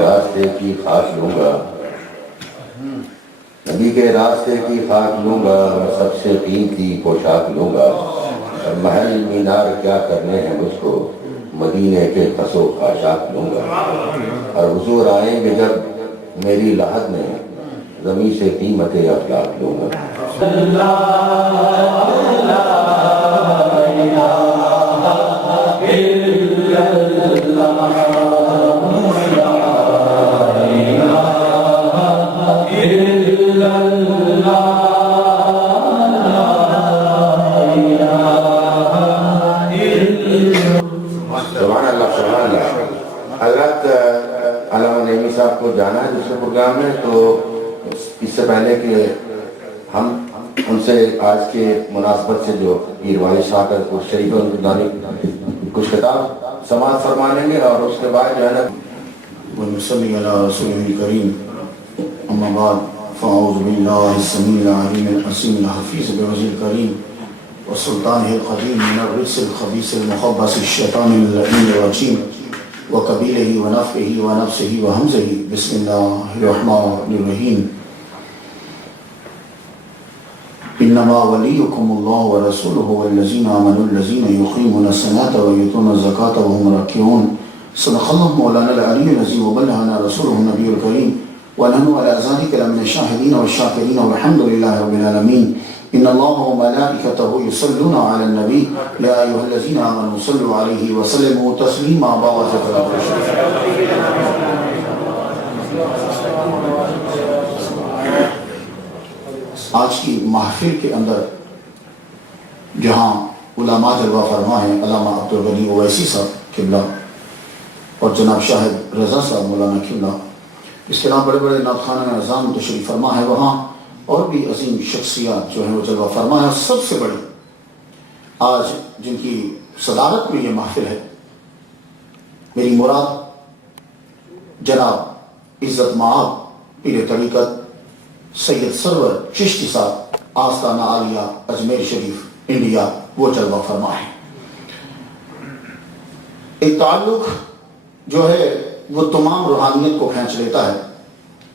راستے کی خاک لوں گا، نبی کے راستے کی خاک لوں گا، میں سب سے قیمتی پوشاک لوں گا، محل مینار کیا کرنے ہیں مجھ کو، مدینے کے خسو خاشاک لوں گا، اور حضور آئیں گے جب میری لحد میں، زمین سے قیمت افلاک لوں گا۔ سبحان اللہ سبحان اللہ۔ حضرت علامہ نعیمی صاحب کو جانا ہے دوسرے پروگرام میں، تو اس سے پہلے کہ ہم ان سے آج کے مناسبت سے جو پیر والد صاحب کا شریف کچھ خطاب سماعت فرما لیں گے، اور اس کے بعد جو ہے نا ونصلي على رسوله الكريم أما بعد فأعوذ بالله السميع العليم الحكيم الحفيظ بوجهه الكريم وسلطانه القديم من الرجس الخبيث المخبث الشيطان اللعين الرجيم وقبيله ونفخه ونفسه وهمزه بسم الله الرحمن الرحيم إنما وليكم الله ورسوله والذين آمنوا الذين يقيمون الصلاة ويؤتون الزكاة وهم راكعون صدق الله مولانا العلي العظيم وبلغنا رسوله النبي الكريم ونحن على ذلك لمن الشاهدين والشاكرين والحمد لله رب العالمين إن الله وملائكته يصلون على النبي يا أيها الذين آمنوا صلوا عليه وسلموا تسليما بارك آج کی محفل کے اندر جہاں علماء جلوہ فرما ہیں علامہ عبدالغنی اویسی صاحب قبلہ اور جناب شاہد رضا صاحب مولانا قبلہ، اس کے علاوہ بڑے بڑے نعت خانہ اعظام تشریف فرما ہے، وہاں اور بھی عظیم شخصیات جو ہیں وہ جلوہ فرما ہے۔ سب سے بڑی آج جن کی صدارت میں یہ محفل ہے، میری مراد جناب عزت معاب پیر طریقت سید سرور چشتی صاحب آستانہ عالیہ اجمیر شریف انڈیا، وہ جلوہ فرما ہے۔ ایک تعلق جو ہے وہ تمام روحانیت کو کھینچ لیتا ہے،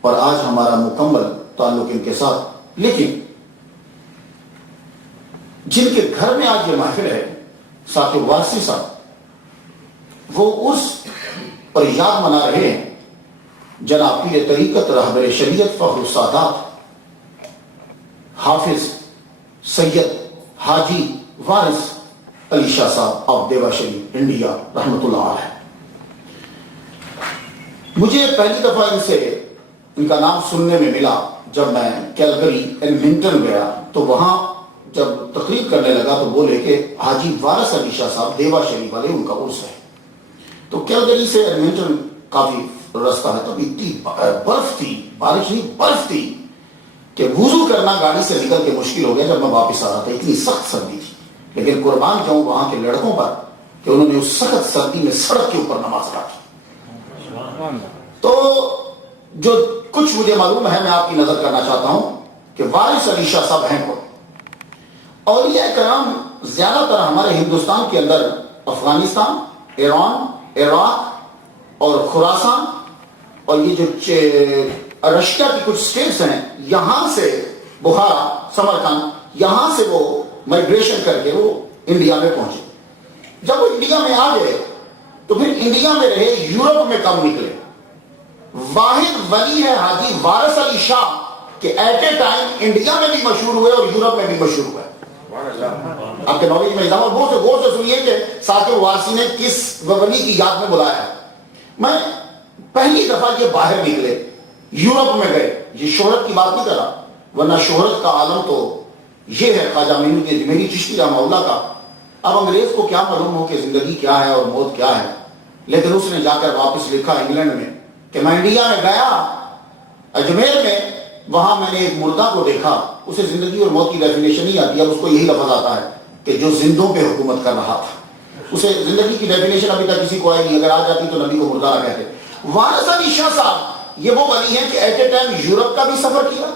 اور آج ہمارا مکمل تعلق ان کے ساتھ، لیکن جن کے گھر میں آج یہ محفل ہے ثاقب وارثی صاحب، وہ اس پر یاد منا رہے ہیں جناب پیر طریقت رہبر شریعت فخر السادات حافظ سید حاجی وارث علی شاہ صاحب آف دیوا شریف انڈیا رحمۃ اللہ علیہ۔ مجھے پہلی دفعہ ان کا نام سننے میں ملا جب میں کیلگری ایڈمنٹن گیا، تو وہاں جب تقریر کرنے لگا تو بولے کہ حاجی وارث علی شاہ صاحب دیوا شریف والے ان کا عرس ہے۔ تو کیلگری سے ایڈمنٹن کافی رستہ ہے، تب اتنی برف تھی، بارش نہیں برف تھی کہ وضو کرنا گاڑی سے نکل کے مشکل ہو گیا جب میں واپس آ رہا تھا، اتنی سخت سردی تھی۔ لیکن قربان جاؤں وہاں کے لڑکوں پر کہ انہوں نے اس سخت سردی میں سڑک کے اوپر نماز پڑھی۔ تو جو کچھ مجھے معلوم ہے میں آپ کی نظر کرنا چاہتا ہوں کہ وارث علی شاہ صاحب ہیں کون۔ اولیاء کرام زیادہ تر ہمارے ہندوستان کے اندر افغانستان، ایران، عراق اور خراسان اور یہ جو رشیا کی کچھ سٹیٹس ہیں، یہاں سے بخارا، سمرقند، یہاں سے وہ مائگریشن کر کے وہ انڈیا میں پہنچے۔ جب وہ انڈیا میں آ گئے تو پھر انڈیا میں رہے، یورپ میں کم نکلے۔ واحد ولی ہے حاجی وارث علی شاہ کہ ایٹ اے ٹائم انڈیا میں بھی مشہور ہوئے اور یورپ میں بھی مشہور ہوئے۔ آپ کے نالج میں اضافہ، غور سے سنیے کہ ثاقب وارثی نے کس ولی کی یاد میں بلایا ہے۔ میں پہلی دفعہ یہ باہر نکلے، یورپ میں گئے، یہ شہرت کی بات نہیں کر رہا، ورنہ شہرت کا عالم تو یہ ہے خواجہ معین الدین اجمیری چشتی رحمہ اللہ کا۔ اب انگریز کو کیا معلوم ہو کہ زندگی کیا ہے اور موت کیا ہے، لیکن اس نے جا کر واپس لکھا انگلینڈ میں کہ میں انڈیا میں گیا، اجمیر میں، وہاں میں نے ایک مردہ کو دیکھا، اسے زندگی اور موت کی ڈیفینیشن نہیں آتی، اب اس کو یہی لفظ آتا ہے کہ جو زندوں پہ حکومت کر رہا تھا۔ اسے زندگی کی ڈیفینیشن ابھی تک کسی کو آئی نہیں، اگر آ جاتی تو نبی کو مردہ نہ کہتے۔ وارث علی شاہ صاحب یہ وہ ولی ہیں کہ ایٹ اے ٹائم یورپ کا بھی سفر کیا،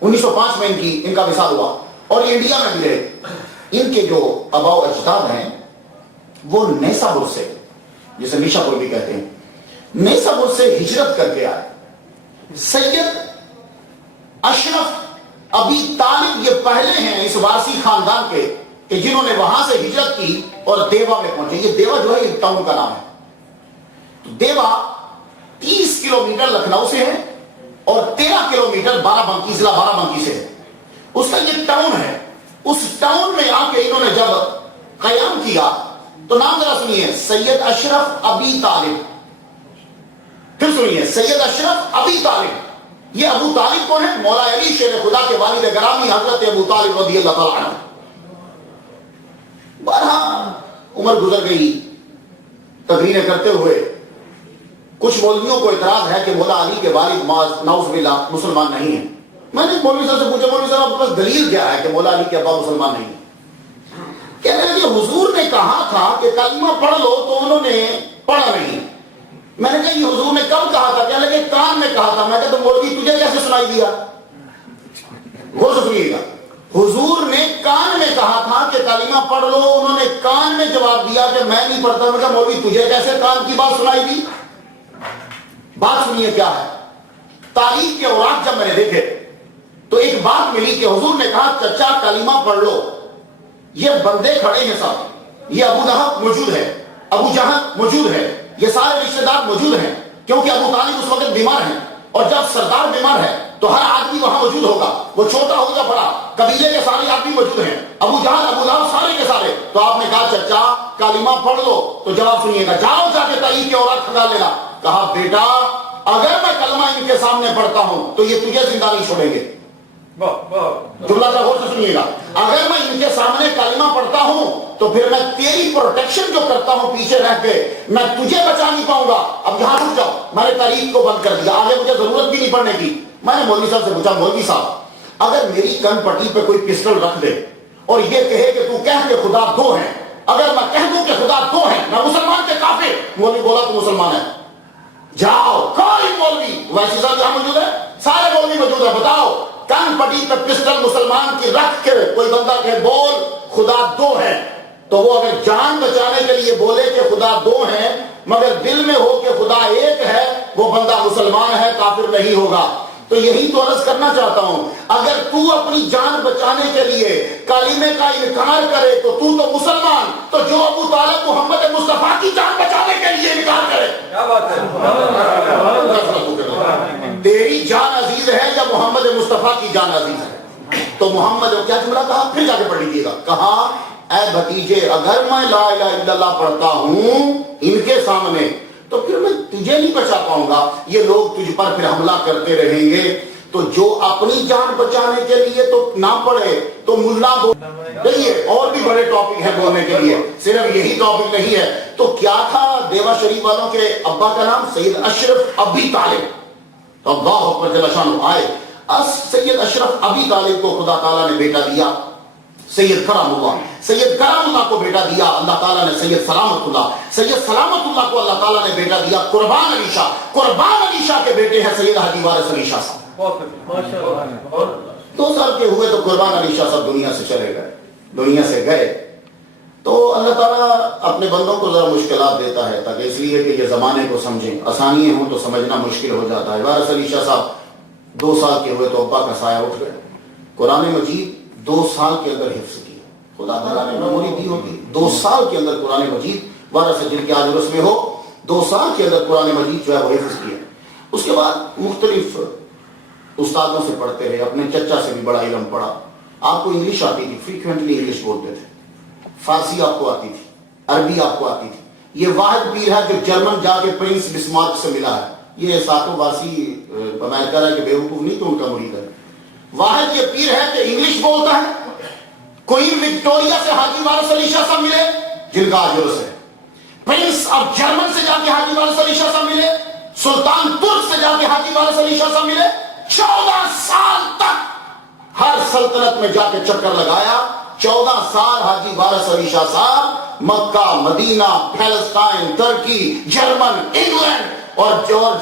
1905 میں ان کا وصال ہوا، اور انڈیا میں بھی رہے۔ ان کے جو آباء و اجداد ہیں وہ نیسابور سے، جسے نیشا پور بھی کہتے ہیں، نیسابور سے ہجرت کر کے آئے. سید اشرف ابی طالب یہ پہلے ہیں اس وارسی خاندان کے کہ جنہوں نے وہاں سے ہجرت کی اور دیوا میں پہنچے. یہ دیوا جو ہے ایک ٹاؤن کا نام ہے. تو دیوا 30 کلومیٹر لکھنؤ سے ہے اور 13 کلومیٹر بارابنکی ضلع بارابنکی سے ہے. اس کا یہ ٹاؤن ہے. اس ٹاؤن میں آ کے انہوں نے جب قیام کیا تو نام ذرا سنیے, سید اشرف ابی طالب. پھر سنیے, سید اشرف ابی طالب. یہ ابو طالب کون ہے؟ مولا علی شیر خدا کے والد گرامی حضرت ابو طالب رضی اللہ تعالیٰ عنہ. بارہا عمر گزر گئی تقریریں کرتے ہوئے. کچھ مولویوں کو اعتراض ہے کہ مولا علی کے والد نعوذ باللہ مسلمان نہیں ہیں. میں نے مولوی صاحب سے پوچھا, مولوی صاحب آپ کے پاس دلیل کیا ہے کہ مولا علی کے ابا مسلمان نہیں ہیں؟ کہنے لگے حضور نے کہا تھا کہ کلمہ پڑھ لو تو انہوں نے پڑھا نہیں. میں نے کہا یہ حضور نے کب کہا تھا؟ کہنے لگے کان میں کہا تھا. میں کہا تو مولوی تجھے کیسے سنائی دیا؟ غور سے سنیے گا. حضور نے کان میں کہا تھا کہ کلمہ پڑھ لو, انہوں نے کان میں جواب دیا کہ میں نہیں پڑھتا. میں کہا مولوی تجھے کیسے کان کی بات سنائی دی؟ بات سنیے کیا ہے. تاریخ کے اوراق جب میں نے دیکھے تو ایک بات ملی کہ حضور نے کہا چچا کلمہ پڑھ لو. یہ بندے کھڑے ہیں صاحب, یہ ابو لہب موجود ہے, ابو جہل موجود ہے, یہ سارے رشتہ دار موجود ہیں کیونکہ ابو طالب اس وقت بیمار ہیں. اور جب سردار بیمار ہے تو ہر آدمی وہاں موجود ہوگا, وہ چھوٹا ہوگا بڑا, قبیلے کے سارے آدمی موجود ہیں, ابو جہل ابو لہب سارے کے سارے. تو آپ نے کہا چچا کلمہ پڑھ لو. تو جواب سنیے گا, جاؤ جا کے تاریخ کے اوراق کھلا لینا. کہا بیٹا اگر میں کلمہ ان کے سامنے پڑھتا ہوں تو یہ تجھے زندہ نہیں چھوڑیں گے. جملہ کا غور سے سنیے گا, اگر میں ان کے سامنے کلمہ پڑھتا ہوں تو پھر میں تیری پروٹیکشن جو کرتا ہوں پیچھے رہ کے میں تجھے بچا نہیں پاؤں گا. اب یہاں رک جاؤ, میں نے تاریخ کو بند کر دیا, آگے مجھے ضرورت بھی نہیں پڑھنے کی. میں نے مولوی صاحب سے پوچھا, مولوی صاحب اگر میری کن پٹی پہ کوئی پسٹل رکھ دے اور یہ کہے کہ تو کہہ کہ خدا دو ہیں, اگر میں کہہ دوں کہ خدا دو ہیں, میں مسلمان کے کافر. مولوی بولا تو مسلمان ہے. جاؤ کوئی مولوی, ویسی صاحب یہاں موجود ہے, سارے مولوی موجود ہے, بتاؤ کن پٹی پہ پسٹل مسلمان کی رکھ کے کوئی بندہ کہ بول خدا دو ہے, تو وہ اگر جان بچانے کے لیے بولے کہ خدا دو ہیں مگر دل میں ہو کہ خدا ایک ہے, وہ بندہ مسلمان ہے, کافر نہیں ہوگا. تو یہی تو عرض کرنا چاہتا ہوں, اگر تو اپنی جان بچانے کے لیے کلمے کا انکار کرے تو تو مسلمان, تو جو ابو طالب محمد مصطفیٰ کی جان بچانے کے لیے انکار کرے, کیا بات ہے, تیری جان عزیز ہے یا محمد مصطفیٰ کی جان عزیز ہے؟ تو محمد کیا جملہ کہا, پھر جا کے پڑھ لیجیے گا. کہا اے بھتیجے اگر میں لا الہ الا اللہ پڑھتا ہوں ان کے سامنے تو پھر میں تجھے نہیں بچا پاؤں گا, یہ لوگ تجھ پر پھر حملہ کرتے رہیں گے. تو جو اپنی جان بچانے کے لیے تو نہ پڑھے تو ملا دیکھیے, اور بھی بڑے ٹاپک ہیں بولنے کے لیے, صرف یہی ٹاپک نہیں ہے. تو کیا تھا دیوا شریف والوں کے ابا کا نام سید اشرف ابی طالب. تو اللہ اکبر جل شانہ آئے, سید اشرف ابی طالب کو خدا تعالیٰ نے بیٹا دیا سید کرم اللہ, سید کرم اللہ کو بیٹا دیا اللہ تعالیٰ نے سید سلامت اللہ, سید سلامت اللہ کو اللہ تعالیٰ نے بیٹا دیا قربان علی شاہ. قربان علی شاہ کے بیٹے ہیں سید حاجی وارث علی شاہ صاحب. 2 سال کے ہوئے تو قربان علی شاہ صاحب دنیا سے چلے گئے, دنیا سے گئے. تو اللہ تعالیٰ اپنے بندوں کو ذرا مشکلات دیتا ہے تاکہ اس لیے کہ یہ زمانے کو سمجھیں, آسانیاں ہوں تو سمجھنا مشکل ہو جاتا ہے. وارث علی شاہ صاحب 2 سال کے ہوئے تو ابا کا سایہ اٹھ گئے. قرآن مجید 2 سال کے اندر حفظ کیا, خدا تعالیٰ نے میموری دی ہوگی. 2 سال کے اندر قرآن مجید, وارث جن کے آج عرس میں ہو, 2 سال کے اندر قرآن مجید جو ہے وہ حفظ کیا. اس کے بعد مختلف استادوں سے پڑھتے رہے, اپنے چچا سے بھی بڑا علم پڑھا. آپ کو انگلش آتی تھی, فریکوینٹلی انگلش بولتے تھے, فارسی آپ کو آتی تھی, عربی آپ کو آتی تھی. یہ واحد پیر ہے جو جرمن جا کے پرنس بسمارک سے ملا ہے. یہ ساتوں واسی امریکہ ہے کہ بیوقوف نہیں تو ان کا مرید ہے. واحد یہ پیر ہے کہ انگلش بولتا ہے. کوئین وکٹوریا سے حاجی وارث علی شاہ صاحب ملے جن کا آج عرس ہے. پرنس آف جرمن سے جا کے حاجی وارث علی شاہ صاحب ملے. سلطان ترک سے جا کے حاجی وارث علی شاہ صاحب ملے. 14 سال تک ہر سلطنت میں جا کے چکر لگایا. 14 سال حاجی وارث علی شاہ صاحب مکہ, مدینہ, فلسطین, ترکی, جرمن, انگلینڈ اور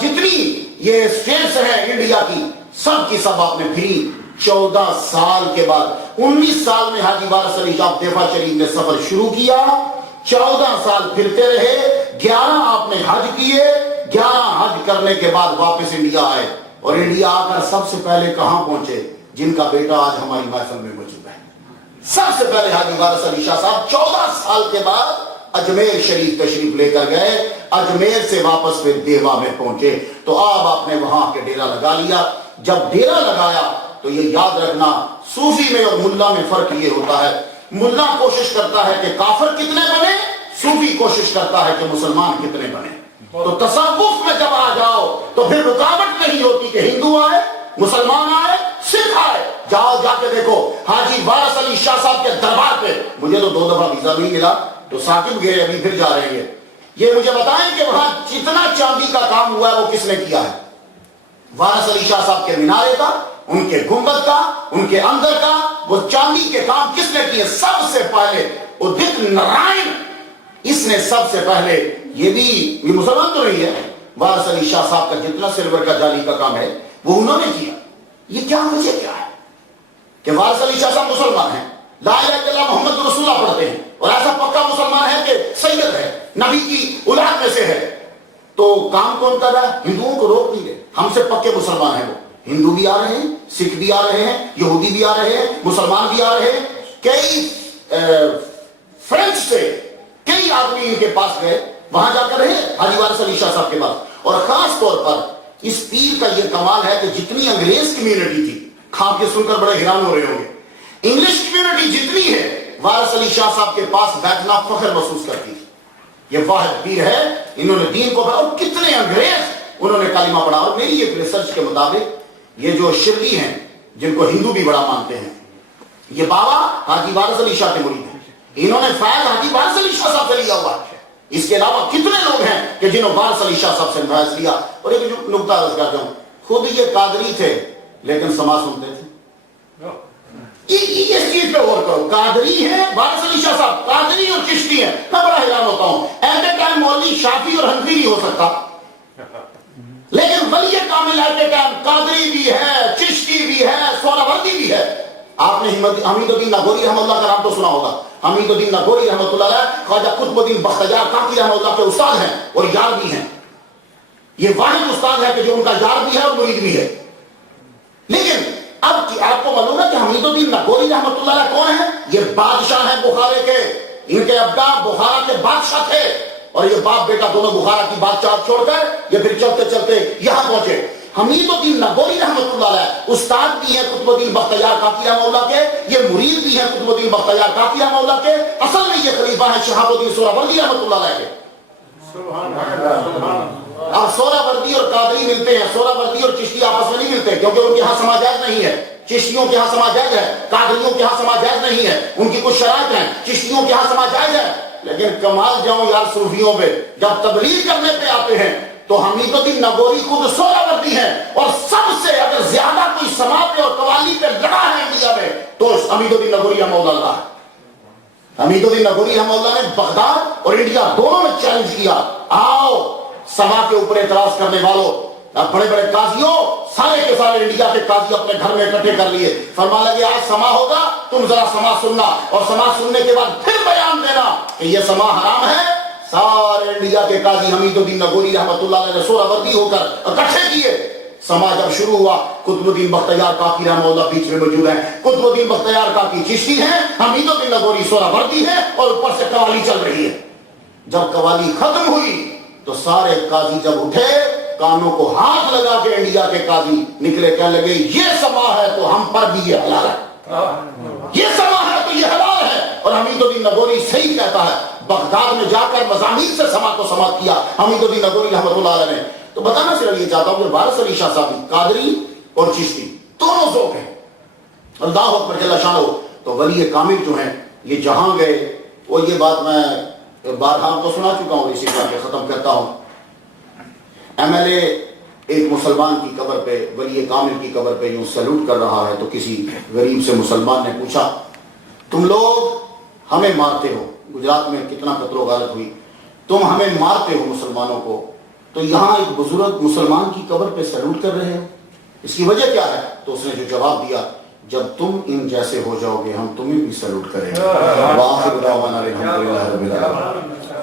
جتنی یہ اسٹیٹس ہیں انڈیا کی سب کی سب آپ نے پھری. 14 سال کے بعد 19 سال میں حاجی وارث علی شاہ دیفا شریف نے سفر شروع کیا. 14 سال پھرتے رہے. 11 آپ نے حج کیے, 11 حج کرنے کے بعد واپس انڈیا آئے اور انڈیا آ کر سب سے پہلے کہاں پہنچے؟ جن کا بیٹا آج ہماری محفل میں موجود ہے، سب سے پہلے حاجی وارث علی شاہ صاحب 14 سال کے بعد اجمیر شریف تشریف لے کر گئے، اجمیر سے واپس پھر دیوا میں پہنچے، تو آپ نے وہاں کے ڈیرا لگا لیا۔ جب ڈیرا لگایا تو یہ یاد رکھنا، صوفی میں اور ملا میں فرق یہ ہوتا ہے، ملا کوشش کرتا ہے کہ کافر کتنے بنے، صوفی کوشش کرتا ہے کہ مسلمان کتنے بنے۔ تو تصوف میں جب آ جاؤ تو پھر رکاوٹ نہیں ہوتی کہ ہندو آئے، مسلمان آئے، سکھ آئے۔ جاؤ جا کے دیکھو حاجی وارث علی شاہ صاحب کے دربار پہ، مجھے تو 2 دفعہ ویزا نہیں ملا تو ثاقب گئے، ابھی پھر جا رہے ہیں۔ یہ مجھے بتائیں کہ وہاں جتنا چاندی کا کام ہوا ہے وہ کس نے کیا ہے؟ وارث علی شاہ صاحب کے مینارے کا، ان کے گنبد کا، ان کے اندر کا، وہ چاندی کے کام کس نے کیے؟ سب سے پہلے ادت نارائن، اس نے سب سے پہلے، یہ مسلمان تو نہیں ہے، وارث علی شاہ صاحب کا جتنا سلور کا جالی کا کام ہے وہ انہوں نے کیا۔ یہ کیا وجہ کیا ہے کہ وارث علی شاہ صاحب مسلمان ہیں، لا الہ الا اللہ محمد رسول اللہ پڑھتے ہیں اور ایسا پکا مسلمان ہے کہ سید ہے، نبی کی اولاد میں سے ہے، تو کام کون کر رہا ہے؟ ہندوؤں کو روک نہیں رہے، ہم سے پکے مسلمان ہیں، وہ ہندو بھی آ رہے ہیں، سکھ بھی آ رہے ہیں، یہودی بھی آ رہے ہیں، مسلمان بھی آ رہے ہیں، کئی فرینچ سے کئی آدمی ان کے پاس گئے، وہاں جا کر رہے حاجی وارث علی شاہ صاحب کے پاس۔ اور خاص طور پر اس پیر کا یہ کمال ہے کہ جتنی انگریز کمیونٹی تھی، کھا کے سن کر بڑے حیران ہو رہے ہوں گے، انگلش کمیونٹی جتنی ہے وارث علی شاہ صاحب کے پاس بیٹھنا فخر محسوس کرتی تھی۔ یہ واحد پیر ہے، انہوں نے دین کو پڑھا، اور کتنے انگریز انہوں نے کلمہ پڑھا۔ اور میری ایک ریسرچ کے مطابق یہ جو شرلی ہیں جن کو ہندو بھی بڑا مانتے ہیں، یہ بابا حاجی وارث علی شاہ کے مرید ہیں، انہوں نے فیض حاجی وارث علی شاہ صاحب سے لیا ہوا ہے۔ اس کے علاوہ کتنے لوگ ہیں کہ جنہوں وارث علی شاہ صاحب سے فیض لیا۔ اور ایک جو نقطہ عرض کرتا ہوں، خود یہ قادری تھے لیکن سما سنتے تھے۔ اس چیز پہ غور کرو، قادری ہیں وارث علی شاہ صاحب، قادری اور چشتی ہیں۔ میں بڑا حیران ہوتا ہوں، ایٹ اے ٹائم مولوی شافی اور حنفی نہیں ہو سکتا، لیکن ولی کامل ایٹ اے ٹائم قادری بھی ہے، چشتی بھی ہے، سہروردی بھی ہے۔ آپ نے حمید الدین لاہوری رحمۃ اللہ کا نام تو سنا ہوگا۔ حمید الدین لاہوری رحمۃ اللہ علیہ خواجہ قطب الدین بختیار کاکی رحمۃ اللہ کے استاد ہیں اور یار بھی ہیں۔ یہ واحد استاد ہے کہ جو ان کا یار بھی ہے اور مرید بھی ہے۔ لیکن اب آپ کو معلوم ہے کہ حمید الدین لاہوری رحمۃ اللہ علیہ کون ہیں؟ یہ بادشاہ ہیں بخارے کے، ان کے ابا بخارا کے بادشاہ تھے، اور یہ باپ بیٹا دونوں بخارا کی بادشاہ چھوڑ کر یہ پھر چلتے چلتے یہاں پہنچے۔ حمید الدین لاہوری رحمۃ اللہ علیہ استاد بھی ہیں قطب الدین بختیار کاکی رحمۃ اللہ کے، یہ مرید بھی ہیں قطب الدین بختیار کاکی رحمۃ اللہ کے، اصل میں یہ خلیفہ ہیں شہاب الدین سہروردی رحمۃ اللہ علیہ کے۔ اب سہروردی اور قادری ملتے ہیں، سہروردی اور چشتی آپس میں نہیں ملتے کیونکہ ان کے ہاں سما جائز نہیں ہے۔ چشتیوں کے ہاں سما جائز ہے، قادریوں کے ہاں سما جائز نہیں ہے، ان کی کچھ شرائط ہیں، چشتیوں کے ہاں سما جائز ہے۔ لیکن کمال جاؤں یار صوفیوں پہ، جب تبلیغ کرنے پہ آتے ہیں تو حمید الدین لاہوری خود سہروردی ہیں، اور سب سے اگر زیادہ کوئی سما پہ اور قوالی پہ لڑا ہے انڈیا میں تو حمید الدین لاہوری رحمہ اللہ ہے۔ حمید الدین لاہوری رحمہ اللہ نے بغداد اور انڈیا دونوں میں چیلنج کیا، آؤ سما کے اوپر اعتراض کرنے والوں، بڑے بڑے قاضیوں، سارے کے سارے انڈیا کے قاضی اپنے گھر میں اکٹھے کر لیے، فرمانے لگے آج سما ہوگا، تم ذرا سما سننا، اور سما سننے کے بعد پھر بیان دینا کہ یہ سما حرام ہے۔ سارے انڈیا کے قاضی حمید الدین لاہوری رحمۃ اللہ علیہ نے سہروردی ہو کر اکٹھے کیے۔ سما جب شروع ہوا، قطب الدین بختیار کاکی رحمہ اللہ بیچ میں موجود ہیں، قطب الدین بختیار کاکی چشتی ہیں، حمید الدین لاہوری سہروردی ہیں، اور اوپر سے قوالی چل رہی ہے۔ جب قوالی ختم ہوئی تو سارے قاضی جب اٹھے، کانوں کو ہاتھ لگا کے انڈیا کے قاضی نکلے، کہنے لگے یہ سما ہے تو ہم پر بھی یہ حلال ہے، یہ سما ہے تو یہ حلال ہے۔ اور حمید الدین لاہوری صحیح کہتا ہے، بغداد میں جا کر مضامین سے سما کو سماعت کیا حمید الدین لاہوری رحمۃ اللہ علیہ نے۔ تو بتانا صرف یہ چاہتا ہوں کہ وارث علی شاہ صاحب قادری اور چشتی دونوں ذوق ہیں، اللہ اکبر جل شانہ۔ تو ولی کامل جو ہیں یہ جہاں گئے، وہ یہ بات میں بارہا تو سنا چکا ہوں، اسی طرح کے ختم کرتا ہوں۔ ایم ایل اے ایک مسلمان کی قبر پہ، ولی کامل کی قبر پہ یوں سیلوٹ کر رہا ہے، تو کسی غریب سے مسلمان نے پوچھا تم لوگ ہمیں مارتے ہو، گجرات میں کتنا قتل و غارت ہوئی، تم ہمیں مارتے ہو مسلمانوں کو، تو یہاں ایک بزرگ مسلمان کی قبر پہ سیلوٹ کر رہے ہو، اس کی وجہ کیا ہے؟ تو اس نے جو جواب دیا، جب تم ان جیسے ہو جاؤ گے ہم تمہیں بھی سیلوٹ کریں گے۔ وآخر دعوانا الحمدللہ رب العالمین۔